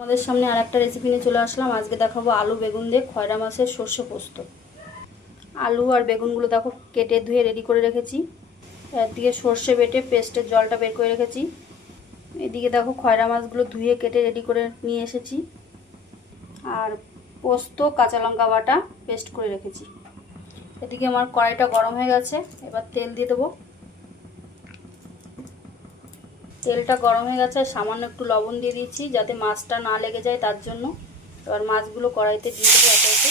আমাদের সামনে আর একটা রেসিপি নিয়ে চলে আসলাম। আজকে দেখাবো আলু বেগুন দিয়ে খয়রা মাছের সর্ষে পোস্ত। আলু আর বেগুনগুলো দেখো কেটে ধুয়ে রেডি করে রেখেছি। একদিকে সর্ষে বেটে পেস্টের জলটা বের করে রেখেছি। এদিকে দেখো খয়রা মাছগুলো ধুয়ে কেটে রেডি করে নিয়ে এসেছি। আর পোস্ত কাঁচা লঙ্কা বাটা পেস্ট করে রেখেছি। এদিকে আমার কড়াইটা গরম হয়ে গেছে, এবার তেল দিয়ে দেবো। তেলটা গরম হয়ে গেছে, সামান্য একটু লবণ দিয়ে দিয়েছি যাতে মাছটা না লেগে যায় তার জন্য। এবার মাছগুলো কড়াইতে দিয়ে দেবো একে একে।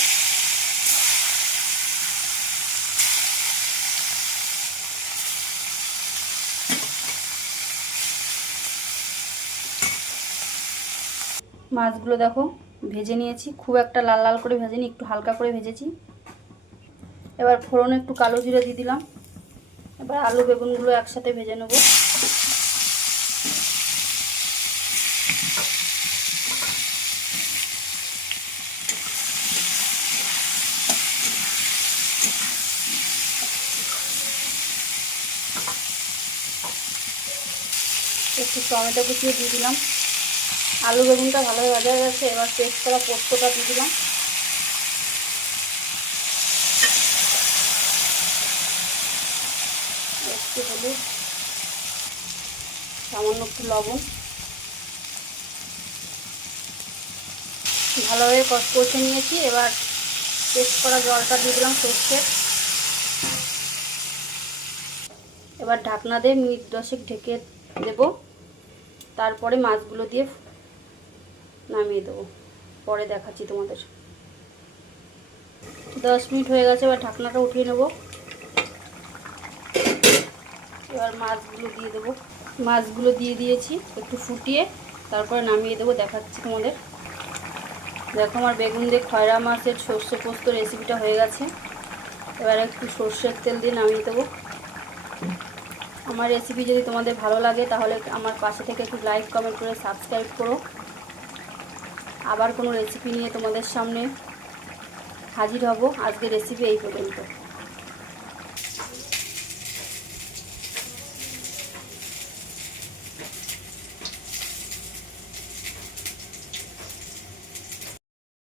মাছগুলো দেখো ভেজে নিয়েছি, খুব একটা লাল লাল করে ভেজেনি, একটু হালকা করে ভেজেছি। এবার ফোড়নে একটু কালো জিরে দিয়ে দিলাম। এবার আলু বেগুনগুলো একসাথে ভেজে নেব। একটু টমেটো কুচিয়ে দিয়ে দিলাম। আলু বেগুনটা ভালোভাবে ভাজা হয়ে গেছে, এবার পেস্ট করা পোস্তটা দিয়ে দিলাম। একটু হলুদ, সামান্য একটু লবণ, ভালোভাবে কষে নিয়েছি। এবার পেস্ট করা জলটা দিয়ে দিলাম সর্ষের। এবার ঢাকনা দিয়ে মিনিট 10 ঢেকে দেব। তারপরে মাছগুলো দিয়ে নামিয়ে দেবো, পরে দেখাচ্ছি তোমাদের। 10 মিনিট হয়ে গেছে, এবার ঢাকনাটা উঠিয়ে নেব। এবার মাছগুলো দিয়ে দেবো। মাছগুলো দিয়ে দিয়েছি, একটু ফুটিয়ে তারপরে নামিয়ে দেবো, দেখাচ্ছি তোমাদের। দেখো আমার বেগুন দিয়ে খয়রা মাছের সর্ষে পোস্ত রেসিপিটা হয়ে গেছে। এবার একটু সর্ষের তেল দিয়ে নামিয়ে দেবো। আমার রেসিপি যদি তোমাদের ভালো লাগে তাহলে আমার পাশে থেকে একটু লাইক কমেন্ট করে সাবস্ক্রাইব করো। আবার কোনো রেসিপি নিয়ে তোমাদের সামনে হাজির হব। আজকের রেসিপি এই পর্যন্ত।